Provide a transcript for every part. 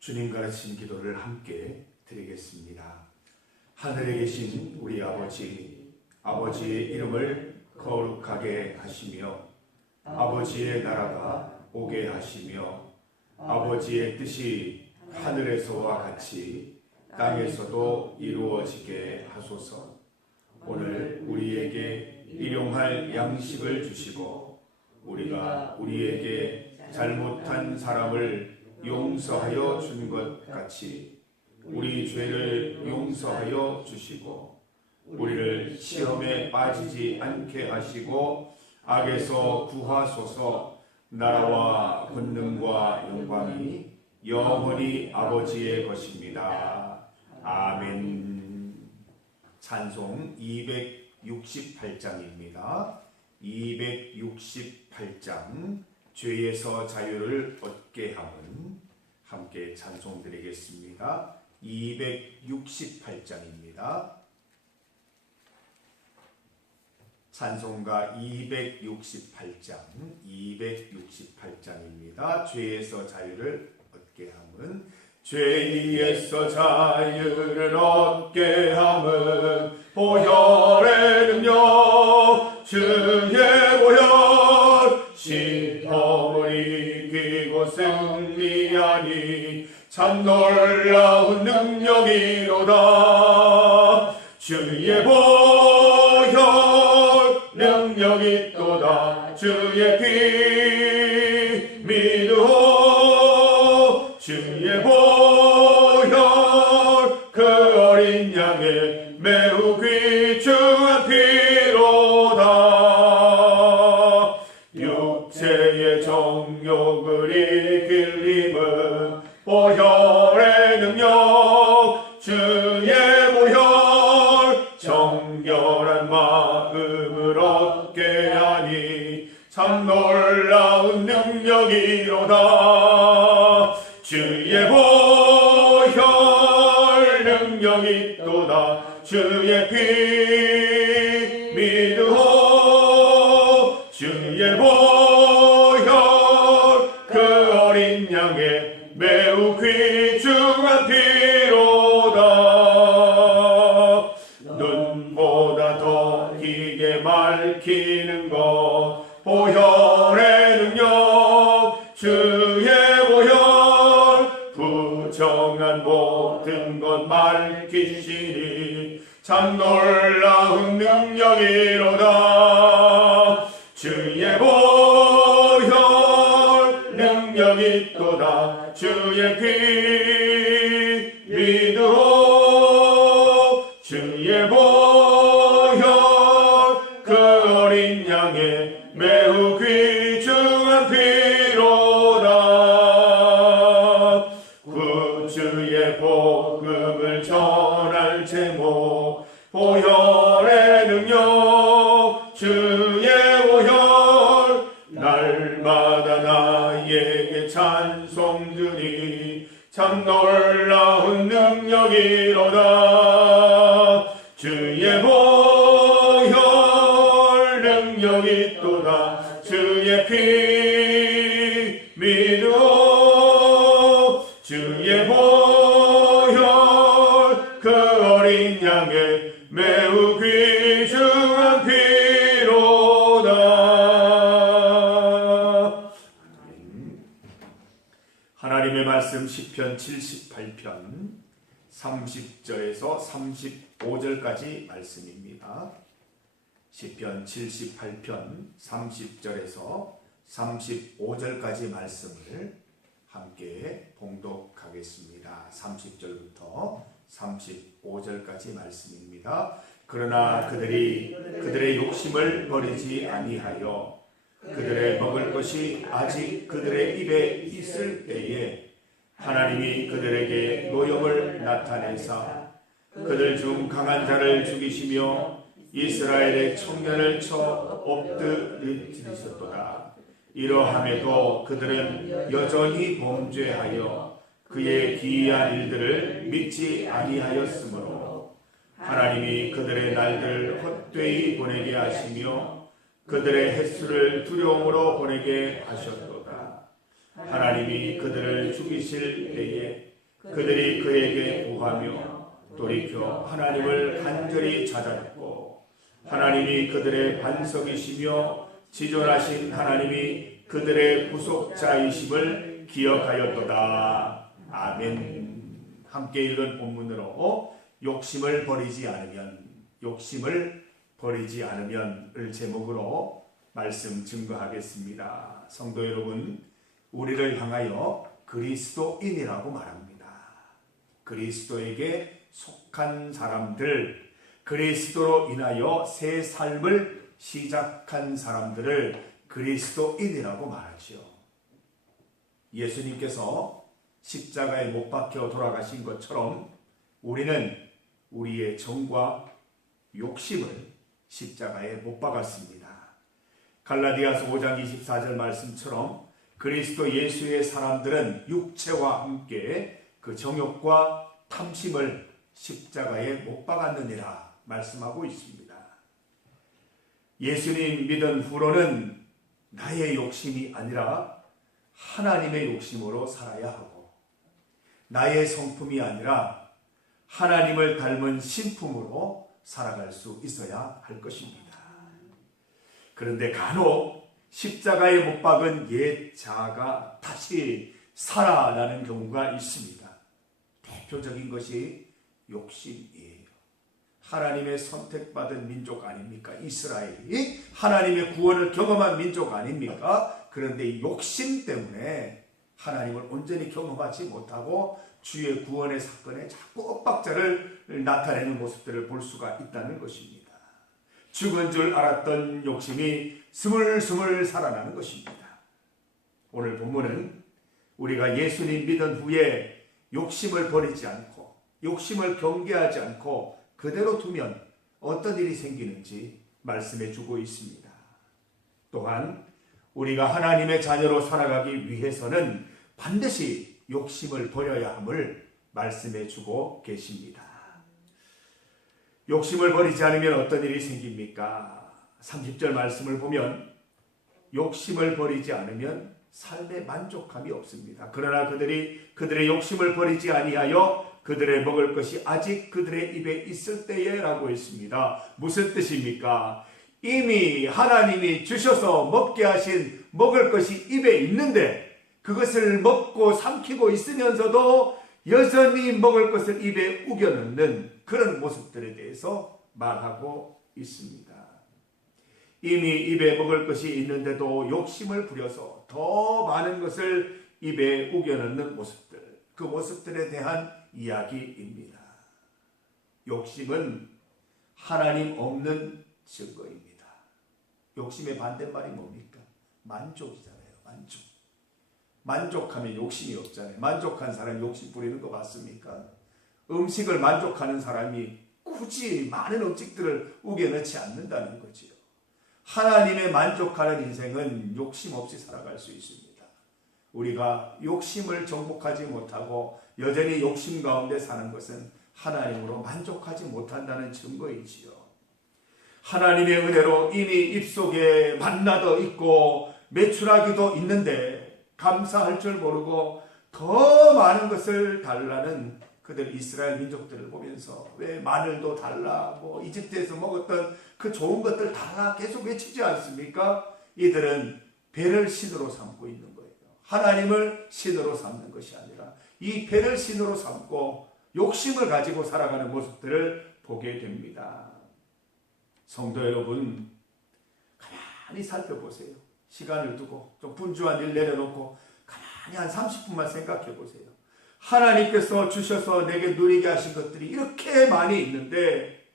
주님 가르친 기도를 함께 드리겠습니다. 하늘에 계신 우리 아버지, 아버지의 이름을 거룩하게 하시며 아버지의 나라가 오게 하시며 아버지의 뜻이 하늘에서와 같이 땅에서도 이루어지게 하소서. 오늘 우리에게 일용할 양식을 주시고 우리가 우리에게 잘못한 사람을 용서하여 준 것 같이 우리 죄를 용서하여 주시고 우리를 시험에 빠지지 않게 하시고 악에서 구하소서. 나라와 권능과 영광이 영원히 아버지의 것입니다. 아멘. 찬송 268장입니다. 268장 죄에서 자유를 얻게 함은 함께 찬송드리겠습니다. 268장입니다. 찬송가 268장입니다. 죄에서 자유를 얻게 함은 죄에서 자유를 얻게 함은 보혈의 능력 주의 보혈 시험을 이기고 승리하니 참 놀라운 능력이로다. 주의 보혈 능력이 또다. 주의 피 믿으오. 주의 보혈 그 어린 양의 매우 귀중한 피로다. 육체의 정욕을 이길 힘은 보혈의 능력 주의 보혈 정결한 마음을 얻게 하니 참 놀라운 능력이로다. 주의 보혈 능력이 또다. 주의 피 믿으오. 주의 보혈 그 어린 양의 매우 귀중한 피로다. 눈보다 더 희게 밝히는 것 보혈의 능력 주의 보혈 부정한 모든 것 밝히시니 참 놀라운 능력이로다. 주의 보혈 능력이 또다. 주의 피 믿으오. 주의 보혈 그 어린 양의 매우 귀중한 피로다. 구주의 복음을 전할 제목 보혈의 능력 주의 보혈 날마다 나에게 찬송 주니 참 놀라운 능력이로다. 주의 보혈 능력이 또다. 주의 피 믿으오. 주의 보혈 그 어린 양의 매우 귀중한 피로다. 하나님의 말씀 시편 78편 30절에서 35절까지 말씀입니다. 시편 78편 30절에서 35절까지 말씀을 함께 봉독하겠습니다. 30절부터 35절까지 말씀입니다. 그러나 그들의 욕심을 버리지 아니하여 그들의 먹을 것이 아직 그들의 입에 있을 때에 하나님이 그들에게 노염을 나타내사 그들 중 강한 자를 죽이시며 이스라엘의 청년을 쳐 엎드리셨도다. 이러함에도 그들은 여전히 범죄하여 그의 기이한 일들을 믿지 아니하였으므로 하나님이 그들의 날들을 헛되이 보내게 하시며 그들의 횟수를 두려움으로 보내게 하셨도다. 하나님이 그들을 죽이실 때에 그들이 그에게 구하며 돌이켜 하나님을 간절히 찾아냈고 하나님이 그들의 반석이시며 지존하신 하나님이 그들의 구속자이심을 기억하였도다. 아멘. 함께 읽은 본문으로 욕심을 버리지 않으면을 제목으로 말씀 증거하겠습니다. 성도 여러분, 우리를 향하여 그리스도인이라고 말합니다. 그리스도에게 속한 사람들, 그리스도로 인하여 새 삶을 시작한 사람들을 그리스도인이라고 말하지요. 예수님께서 십자가에 못 박혀 돌아가신 것처럼 우리는 우리의 정과 욕심을 십자가에 못 박았습니다. 갈라디아서 5장 24절 말씀처럼 그리스도 예수의 사람들은 육체와 함께 그 정욕과 탐심을 십자가에 못 박았느니라 말씀하고 있습니다. 예수님 믿은 후로는 나의 욕심이 아니라 하나님의 욕심으로 살아야 하고 나의 성품이 아니라 하나님을 닮은 신품으로 살아갈 수 있어야 할 것입니다. 그런데 간혹 십자가에 못 박은 옛 자아가 다시 살아나는 경우가 있습니다. 대표적인 것이 욕심이에요. 하나님의 선택받은 민족 아닙니까? 이스라엘이 하나님의 구원을 경험한 민족 아닙니까? 그런데 이 욕심 때문에 하나님을 온전히 경험하지 못하고 주의 구원의 사건에 자꾸 엇박자를 나타내는 모습들을 볼 수가 있다는 것입니다. 죽은 줄 알았던 욕심이 스물스물 살아나는 것입니다. 오늘 본문은 우리가 예수님 믿은 후에 욕심을 버리지 않고 욕심을 경계하지 않고 그대로 두면 어떤 일이 생기는지 말씀해 주고 있습니다. 또한 우리가 하나님의 자녀로 살아가기 위해서는 반드시 욕심을 버려야 함을 말씀해 주고 계십니다. 욕심을 버리지 않으면 어떤 일이 생깁니까? 30절 말씀을 보면 욕심을 버리지 않으면 삶에 만족함이 없습니다. 그러나 그들의 욕심을 버리지 아니하여 그들의 먹을 것이 아직 그들의 입에 있을 때에 라고 했습니다. 무슨 뜻입니까? 이미 하나님이 주셔서 먹게 하신 먹을 것이 입에 있는데 그것을 먹고 삼키고 있으면서도 여전히 먹을 것을 입에 우겨넣는 그런 모습들에 대해서 말하고 있습니다. 이미 입에 먹을 것이 있는데도 욕심을 부려서 더 많은 것을 입에 우겨넣는 모습들, 그 모습들에 대한 이야기입니다. 욕심은 하나님 없는 증거입니다. 욕심의 반대말이 뭡니까? 만족이잖아요. 만족하면 욕심이 없잖아요. 만족한 사람이 욕심 부리는 거 맞습니까? 음식을 만족하는 사람이 굳이 많은 음식들을 우겨넣지 않는다는 거지요. 하나님의 만족하는 인생은 욕심 없이 살아갈 수 있습니다. 우리가 욕심을 정복하지 못하고 여전히 욕심 가운데 사는 것은 하나님으로 만족하지 못한다는 증거이지요. 하나님의 은혜로 이미 입속에 만나도 있고 매출하기도 있는데 감사할 줄 모르고 더 많은 것을 달라는 그들 이스라엘 민족들을 보면서 왜 마늘도 달라, 뭐 이집트에서 먹었던 그 좋은 것들 달라 계속 외치지 않습니까? 이들은 배를 신으로 삼고 있는 거예요. 하나님을 신으로 삼는 것이 아니라 이 배를 신으로 삼고 욕심을 가지고 살아가는 모습들을 보게 됩니다. 성도 여러분, 가만히 살펴보세요. 시간을 두고 좀 분주한 일 내려놓고 가만히 한 30분만 생각해 보세요. 하나님께서 주셔서 내게 누리게 하신 것들이 이렇게 많이 있는데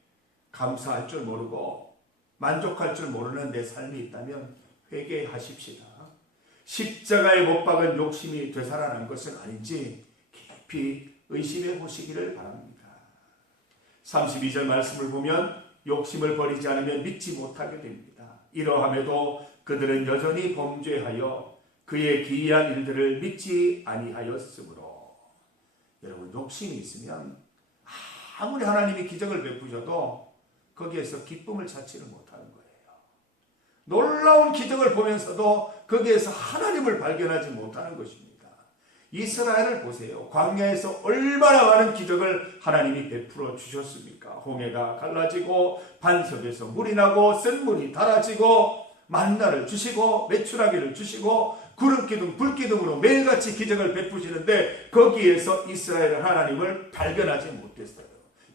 감사할 줄 모르고 만족할 줄 모르는 내 삶이 있다면 회개하십시다. 십자가에 못 박은 욕심이 되살아난 것은 아닌지 깊이 의심해 보시기를 바랍니다. 32절 말씀을 보면 욕심을 버리지 않으면 믿지 못하게 됩니다. 이러함에도 그들은 여전히 범죄하여 그의 기이한 일들을 믿지 아니하였으므로. 여러분, 욕심이 있으면 아무리 하나님이 기적을 베푸셔도 거기에서 기쁨을 찾지를 못하는 거예요. 놀라운 기적을 보면서도 거기에서 하나님을 발견하지 못하는 것입니다. 이스라엘을 보세요. 광야에서 얼마나 많은 기적을 하나님이 베풀어 주셨습니까? 홍해가 갈라지고 반석에서 물이 나고 쓴물이 달아지고 만나를 주시고 메추라기를 주시고 구름기둥 불기둥으로 매일같이 기적을 베푸시는데 거기에서 이스라엘은 하나님을 발견하지 못했어요.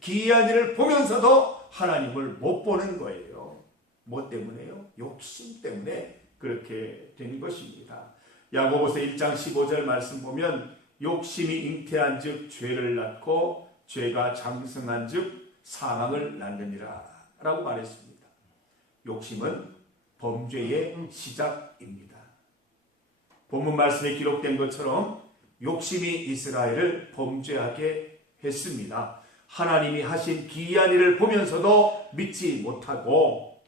기이한 일을 보면서도 하나님을 못 보는 거예요. 뭐 때문에요? 욕심 때문에 그렇게 된 것입니다. 야고보서 1장 15절 말씀 보면 욕심이 잉태한 즉 죄를 낳고 죄가 장성한 즉 사망을 낳느니라 라고 말했습니다. 욕심은 범죄의 시작입니다. 본문 말씀에 기록된 것처럼 욕심이 이스라엘을 범죄하게 했습니다. 하나님이 하신 기이한 일을 보면서도 믿지 못하고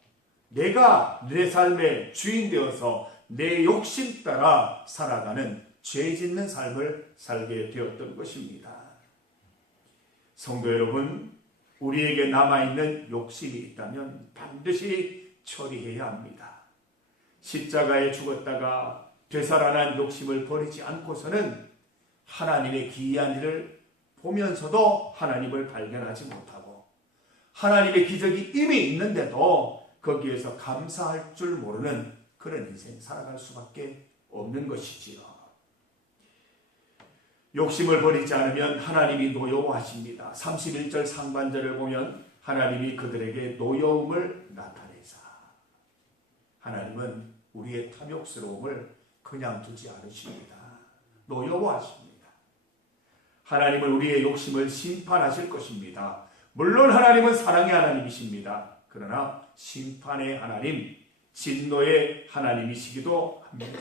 내가 내 삶의 주인 되어서 내 욕심 따라 살아가는 죄 짓는 삶을 살게 되었던 것입니다. 성도 여러분, 우리에게 남아있는 욕심이 있다면 반드시 처리해야 합니다. 십자가에 죽었다가 되살아난 욕심을 버리지 않고서는 하나님의 기이한 일을 보면서도 하나님을 발견하지 못하고 하나님의 기적이 이미 있는데도 거기에서 감사할 줄 모르는 그런 인생 살아갈 수밖에 없는 것이지요. 욕심을 버리지 않으면 하나님이 노여워하십니다. 31절 상반절을 보면 하나님이 그들에게 노여움을 나타내사. 하나님은 우리의 탐욕스러움을 그냥 두지 않으십니다. 노여워하십니다. 하나님은 우리의 욕심을 심판하실 것입니다. 물론 하나님은 사랑의 하나님이십니다. 그러나 심판의 하나님, 진노의 하나님이시기도 합니다.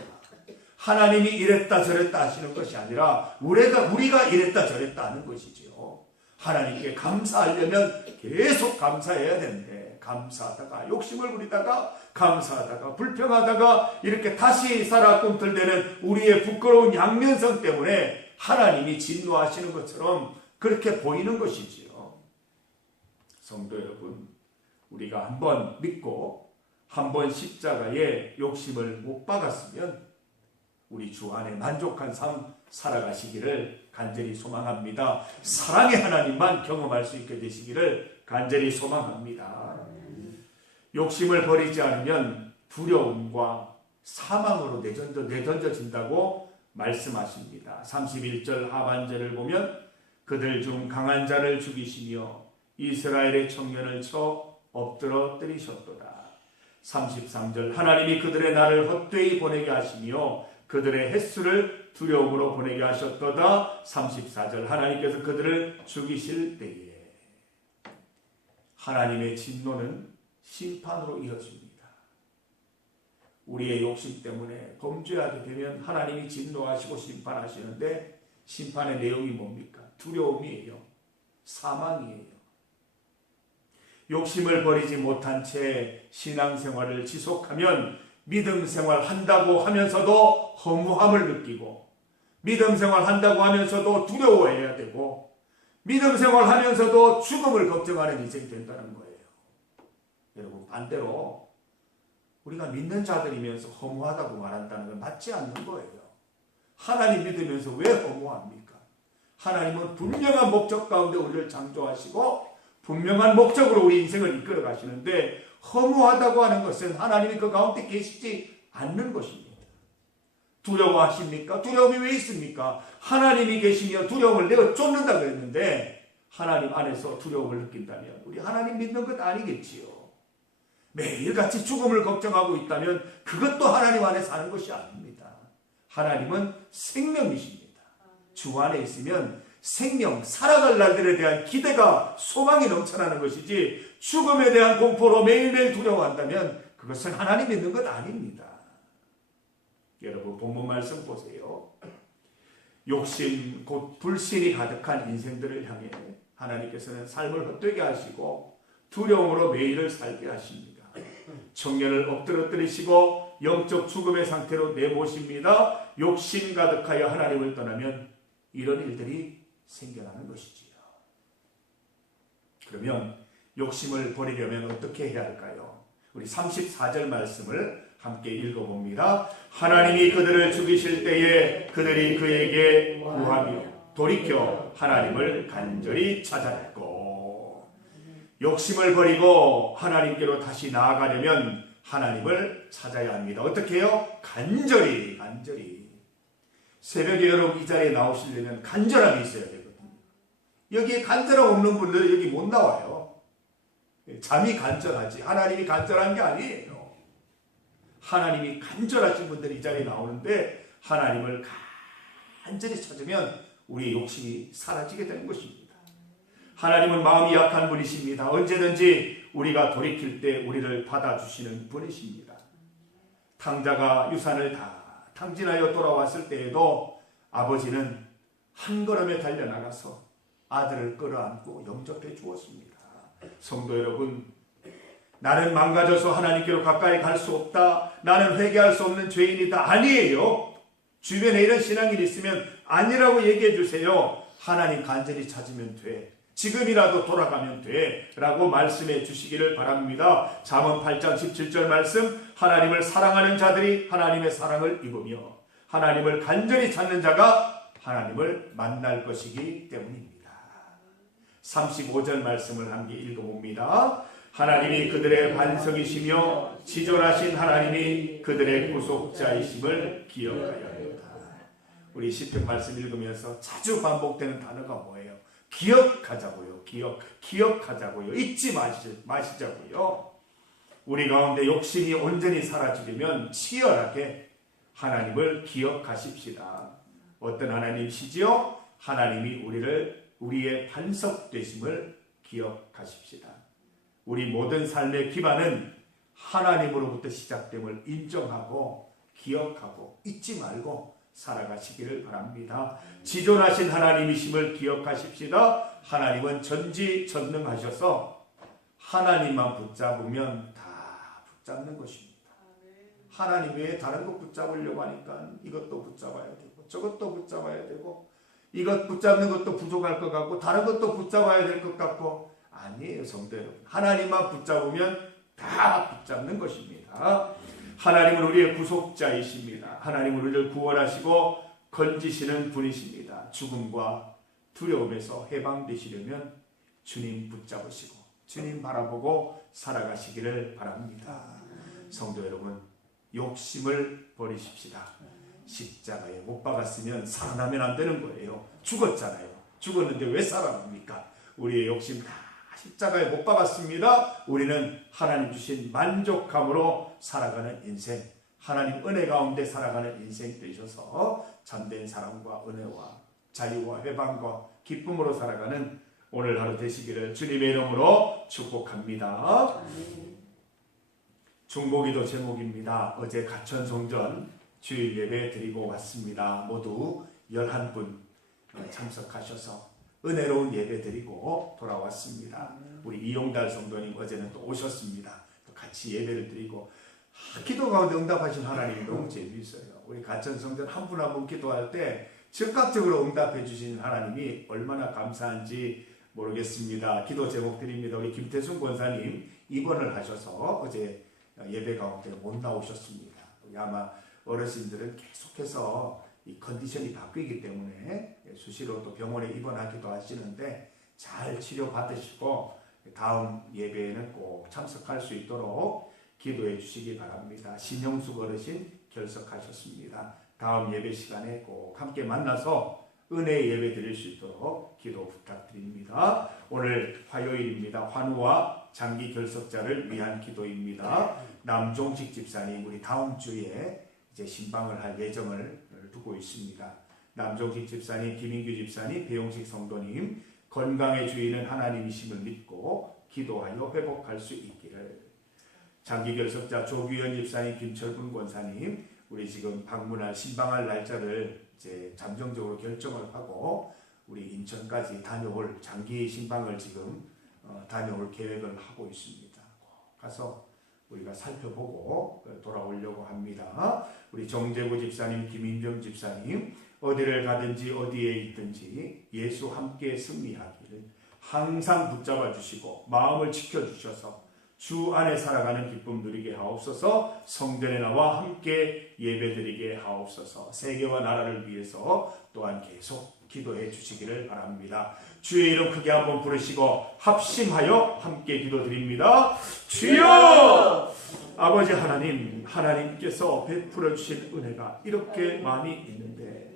하나님이 이랬다 저랬다 하시는 것이 아니라 우리가 이랬다 저랬다 하는 것이지요. 하나님께 감사하려면 계속 감사해야 되는데 감사하다가 욕심을 부리다가 감사하다가 불평하다가 이렇게 다시 살아 꿈틀대는 우리의 부끄러운 양면성 때문에 하나님이 진노하시는 것처럼 그렇게 보이는 것이지요. 성도 여러분, 우리가 한번 믿고 한번 십자가에 욕심을 못 박았으면 우리 주 안에 만족한 삶 살아가시기를 간절히 소망합니다. 사랑의 하나님만 경험할 수 있게 되시기를 간절히 소망합니다. 욕심을 버리지 않으면 두려움과 사망으로 내던져진다고 말씀하십니다. 31절 하반절을 보면 그들 중 강한 자를 죽이시며 이스라엘의 청년을 쳐 엎드러뜨리셨도다. 33절 하나님이 그들의 날을 헛되이 보내게 하시며 그들의 횟수를 두려움으로 보내게 하셨도다. 34절 하나님께서 그들을 죽이실 때에 하나님의 진노는 심판으로 이어집니다. 우리의 욕심 때문에 범죄하게 되면 하나님이 진노하시고 심판하시는데 심판의 내용이 뭡니까? 두려움이에요. 사망이에요. 욕심을 버리지 못한 채 신앙생활을 지속하면 믿음 생활 한다고 하면서도 허무함을 느끼고 믿음 생활 한다고 하면서도 두려워해야 되고 믿음 생활 하면서도 죽음을 걱정하는 인생이 된다는 거예요. 여러분, 반대로 우리가 믿는 자들이면서 허무하다고 말한다는 건 맞지 않는 거예요. 하나님 믿으면서 왜 허무합니까? 하나님은 분명한 목적 가운데 우리를 창조하시고 분명한 목적으로 우리 인생을 이끌어 가시는데 허무하다고 하는 것은 하나님이 그 가운데 계시지 않는 것입니다. 두려워하십니까? 두려움이 왜 있습니까? 하나님이 계시며 두려움을 내어 쫓는다고 했는데 하나님 안에서 두려움을 느낀다면 우리 하나님 믿는 것 아니겠지요. 매일같이 죽음을 걱정하고 있다면 그것도 하나님 안에 사는 것이 아닙니다. 하나님은 생명이십니다. 주 안에 있으면 생명, 살아갈 날들에 대한 기대가 소망이 넘쳐나는 것이지 죽음에 대한 공포로 매일매일 두려워한다면 그것은 하나님 믿는 것 아닙니다. 여러분, 본문 말씀 보세요. 욕심 곧 불신이 가득한 인생들을 향해 하나님께서는 삶을 헛되게 하시고 두려움으로 매일을 살게 하십니다. 청년을 엎드러뜨리시고 영적 죽음의 상태로 내모십니다. 욕심 가득하여 하나님을 떠나면 이런 일들이 생겨나는 것이지요. 그러면 욕심을 버리려면 어떻게 해야 할까요? 우리 34절 말씀을 함께 읽어봅니다. 하나님이 그들을 죽이실 때에 그들이 그에게 구하며 돌이켜 하나님을 간절히 찾았고, 욕심을 버리고 하나님께로 다시 나아가려면 하나님을 찾아야 합니다. 어떻게 해요? 간절히. 새벽에 여러분 이 자리에 나오시려면 간절함이 있어야 되거든요. 여기에 간절함 없는 분들은 여기 못 나와요. 잠이 간절하지 하나님이 간절한 게 아니에요. 하나님이 간절하신 분들이 이 자리에 나오는데 하나님을 간절히 찾으면 우리의 욕심이 사라지게 되는 것입니다. 하나님은 마음이 약한 분이십니다. 언제든지 우리가 돌이킬 때 우리를 받아주시는 분이십니다. 탕자가 유산을 다 탕진하여 돌아왔을 때에도 아버지는 한 걸음에 달려나가서 아들을 끌어안고 영접해 주었습니다. 성도 여러분, 나는 망가져서 하나님께로 가까이 갈 수 없다, 나는 회개할 수 없는 죄인이다, 아니에요. 주변에 이런 신앙인이 있으면 아니라고 얘기해 주세요. 하나님 간절히 찾으면 돼, 지금이라도 돌아가면 돼 라고 말씀해 주시기를 바랍니다. 잠언 8장 17절 말씀, 하나님을 사랑하는 자들이 하나님의 사랑을 입으며 하나님을 간절히 찾는 자가 하나님을 만날 것이기 때문입니다. 35절 말씀을 함께 읽어봅니다. 하나님이 그들의 반석이시며 지존하신 하나님이 그들의 구속자이심을 기억하여야 합니다. 우리 시편 말씀 읽으면서 자주 반복되는 단어가 뭐예요? 기억하자고요. 기억하자고요. 잊지 마시자고요. 우리 가운데 욕심이 온전히 사라지려면 치열하게 하나님을 기억하십시다. 어떤 하나님이시지요? 하나님이 우리의 반석 되심을 기억하십시다. 우리 모든 삶의 기반은 하나님으로부터 시작됨을 인정하고 기억하고 잊지 말고 살아가시기를 바랍니다. 지존하신 하나님이심을 기억하십시다. 하나님은 전지전능하셔서 하나님만 붙잡으면 다 붙잡는 것입니다. 하나님 외에 다른 것 붙잡으려고 하니까 이것도 붙잡아야 되고 저것도 붙잡아야 되고 이것 붙잡는 것도 부족할 것 같고 다른 것도 붙잡아야 될 것 같고, 아니에요. 성도 여러분, 하나님만 붙잡으면 다 붙잡는 것입니다. 하나님은 우리의 구속자이십니다. 하나님은 우리를 구원하시고 건지시는 분이십니다. 죽음과 두려움에서 해방되시려면 주님 붙잡으시고 주님 바라보고 살아가시기를 바랍니다. 성도 여러분, 욕심을 버리십시다. 십자가에 못 박았으면 살아나면 안 되는 거예요. 죽었잖아요. 죽었는데 왜 살아납니까? 우리의 욕심 다 십자가에 못 박았습니다. 우리는 하나님 주신 만족함으로 살아가는 인생, 하나님 은혜 가운데 살아가는 인생 되셔서 참된 사랑과 은혜와 자유와 회방과 기쁨으로 살아가는 오늘 하루 되시기를 주님의 이름으로 축복합니다. 중보기도 제목입니다. 어제 가천성전 주일 예배 드리고 왔습니다. 모두 11분 참석하셔서 은혜로운 예배 드리고 돌아왔습니다. 우리 이용달 성도님 어제는 또 오셨습니다. 또 같이 예배를 드리고 기도 가운데 응답하신 하나님이 너무 재미있어요. 우리 가천성전 한 분 한 분 기도할 때 즉각적으로 응답해 주신 하나님이 얼마나 감사한지 모르겠습니다. 기도 제목 드립니다. 우리 김태순 권사님 입원을 하셔서 어제 예배 가운데 못 나오셨습니다. 아마 어르신들은 계속해서 이 컨디션이 바뀌기 때문에 수시로 또 병원에 입원하기도 하시는데 잘 치료받으시고 다음 예배에는 꼭 참석할 수 있도록 기도해 주시기 바랍니다. 신영숙 어르신 결석하셨습니다. 다음 예배 시간에 꼭 함께 만나서 은혜 예배 드릴 수 있도록 기도 부탁드립니다. 오늘 화요일입니다. 환우와 장기 결석자를 위한 기도입니다. 남종식 집사님 우리 다음 주에 이제 신방을 할 예정을 두고 있습니다. 남종식 집사님, 김인규 집사님, 배용식 성도님 건강의 주인은 하나님이심을 믿고 기도하여 회복할 수 있기를. 장기 결석자 조규현 집사님, 김철분 권사님 우리 지금 방문할 신방할 날짜를 이제 잠정적으로 결정을 하고 우리 인천까지 다녀올 장기 신방을 지금 다녀올 계획을 하고 있습니다. 가서 우리가 살펴보고 돌아오려고 합니다. 우리 정재구 집사님, 김인정 집사님 어디를 가든지 어디에 있든지 예수 함께 승리하기를 항상 붙잡아 주시고 마음을 지켜주셔서 주 안에 살아가는 기쁨 누리게 하옵소서. 성전에 나와 함께 예배드리게 하옵소서. 세계와 나라를 위해서 또한 계속 기도해 주시기를 바랍니다. 주의 이름 크게 한번 부르시고 합심하여 함께 기도드립니다. 주여! 아버지 하나님, 하나님께서 베풀어 주신 은혜가 이렇게 많이 있는데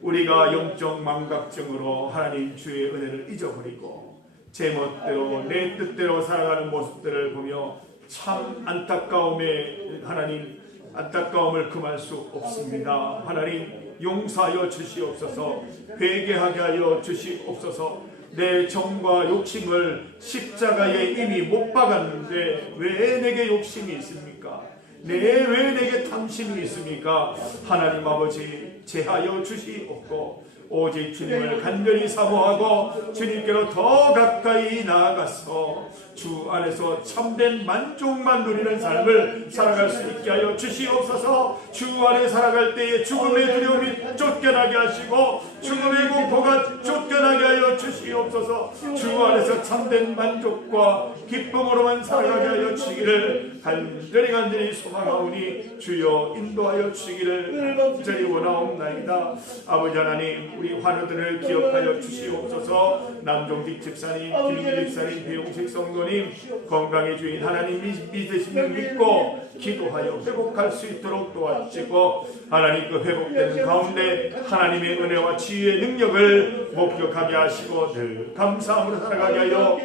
우리가 영적 망각증으로 하나님 주의 은혜를 잊어버리고 제 멋대로 내 뜻대로 살아가는 모습들을 보며 참 안타까움에 하나님 안타까움을 금할 수 없습니다. 하나님 용서하여 주시옵소서. 회개하게 하여 주시옵소서. 내 정과 욕심을 십자가에 이미 못 박았는데 왜 내게 욕심이 있습니까? 왜 내게 탐심이 있습니까? 하나님 아버지 제하여 주시옵고 오직 주님을 간절히 사모하고 주님께로 더 가까이 나아가서 주 안에서 참된 만족만 누리는 삶을 살아갈 수 있게 하여 주시옵소서. 주 안에 살아갈 때에 죽음의 두려움이 쫓겨나게 하시고 죽음의 공포가 쫓겨나게 하여 주시옵소서. 주 안에서 참된 만족과 기쁨으로만 살아가게 하여 주시기를 간절히 소망하오니 주여 인도하여 주시기를 간절히 원하옵나이다. 아버지 하나님 우리 환우들을 기억하여 주시옵소서. 남종직 집사님, 김인기 집사님, 배용식 성도님 건강의 주인 하나님 믿으시면 믿고 기도하여 회복할 수 있도록 도와주시고 하나님 그 회복되는 가운데 하나님의 은혜와 치유의 능력을 목격하게 하시고 늘 감사함으로 살아가게 하여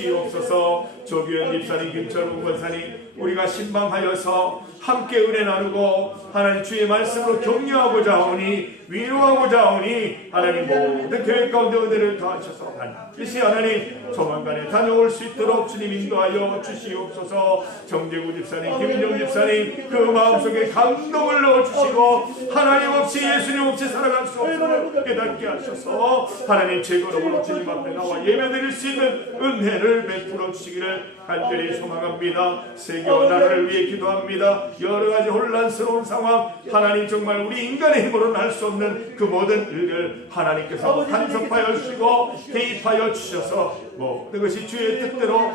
주시옵소서. 조규현 집사님, 김철웅 권사님 우리가 신방하여서 함께 은혜 나누고 하나님 주의 말씀으로 격려하고자 하오니 위로하고자 하오니 하나님 모든 교회 가운데 은혜를 더하셔서 반드시 하나님 조만간에 다녀올 수 있도록 주님 인도하여 주시옵소서. 정재구 집사님, 김인정 집사님 그 마음속에 감동을 넣어주시고 하나님 없이 예수님 없이 살아갈 수 없음을 깨닫게 하셔서 하나님 제거로 주님 앞에 나와 예배드릴 수 있는 은혜를 베풀어 주시기를 간절히 소망합니다. 세계와 나라를 위해 기도합니다. 여러가지 혼란스러운 상황 하나님 정말 우리 인간의 힘으로는 할 수 없는 그 모든 일을 하나님께서 간섭하여 주시고 개입하여 주셔서 모든 것이 주의 뜻대로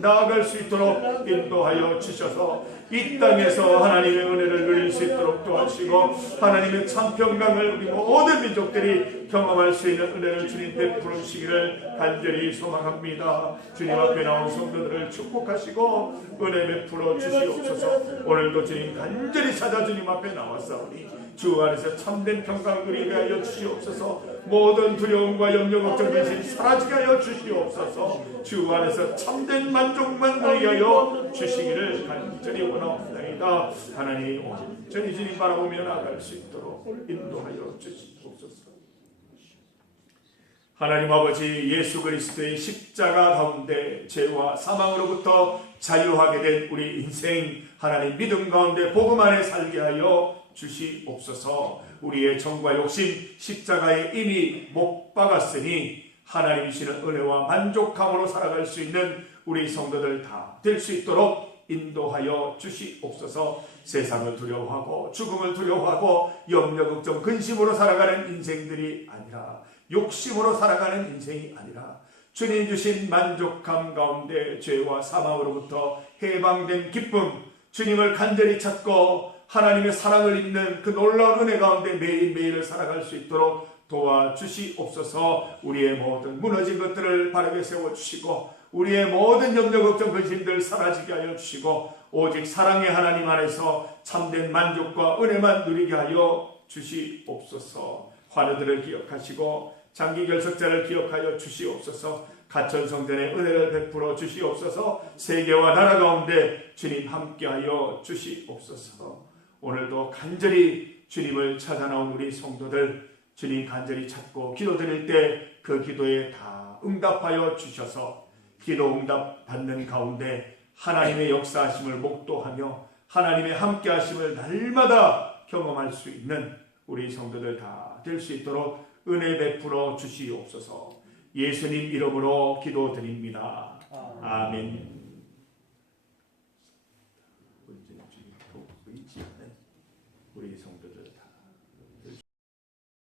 나아갈 수 있도록 인도하여 주셔서 이 땅에서 하나님의 은혜를 누릴 수 있도록 도와주시고 하나님의 참 평강을 우리 모든 민족들이 경험할 수 있는 은혜를 주님 베풀어 주시기를 간절히 소망합니다. 주님 앞에 나온 성도들을 축복하시고 은혜 베풀어 주시옵소서. 오늘도 주님 간절히 찾아 주님 앞에 나왔사오니 주 안에서 참된 평강 누리게 하여 주시옵소서. 모든 두려움과 염려 걱정 근심 사라지게 하여 주시옵소서. 주 안에서 참된 만족만 누리게 하여 주시기를 간절히 원하옵나이다. 하나님 온전히 주님 바라보며 나아갈 수 있도록 인도하여 주시옵소서. 하나님 아버지 예수 그리스도의 십자가 가운데 죄와 사망으로부터 자유하게 된 우리 인생 하나님 믿음 가운데 복음 안에 살게 하여 주시옵소서. 우리의 정과 욕심 십자가에 이미 못 박았으니 하나님 주시는 은혜와 만족함으로 살아갈 수 있는 우리 성도들 다 될 수 있도록 인도하여 주시옵소서. 세상을 두려워하고 죽음을 두려워하고 염려 걱정 근심으로 살아가는 인생들이 아니라 욕심으로 살아가는 인생이 아니라 주님 주신 만족함 가운데 죄와 사망으로부터 해방된 기쁨 주님을 간절히 찾고 하나님의 사랑을 입는 그 놀라운 은혜 가운데 매일매일을 살아갈 수 있도록 도와주시옵소서. 우리의 모든 무너진 것들을 바르게 세워주시고 우리의 모든 염려 걱정 근심들 사라지게 하여 주시고 오직 사랑의 하나님 안에서 참된 만족과 은혜만 누리게 하여 주시옵소서. 환우들을 기억하시고 장기 결석자를 기억하여 주시옵소서. 가천 성전의 은혜를 베풀어 주시옵소서. 세계와 나라 가운데 주님 함께하여 주시옵소서. 오늘도 간절히 주님을 찾아 나온 우리 성도들 주님 간절히 찾고 기도드릴 때 그 기도에 다 응답하여 주셔서 기도 응답 받는 가운데 하나님의 역사하심을 목도하며 하나님의 함께하심을 날마다 경험할 수 있는 우리 성도들 다 될 수 있도록 은혜 베풀어 주시옵소서. 예수님 이름으로 기도드립니다. 아멘. 우리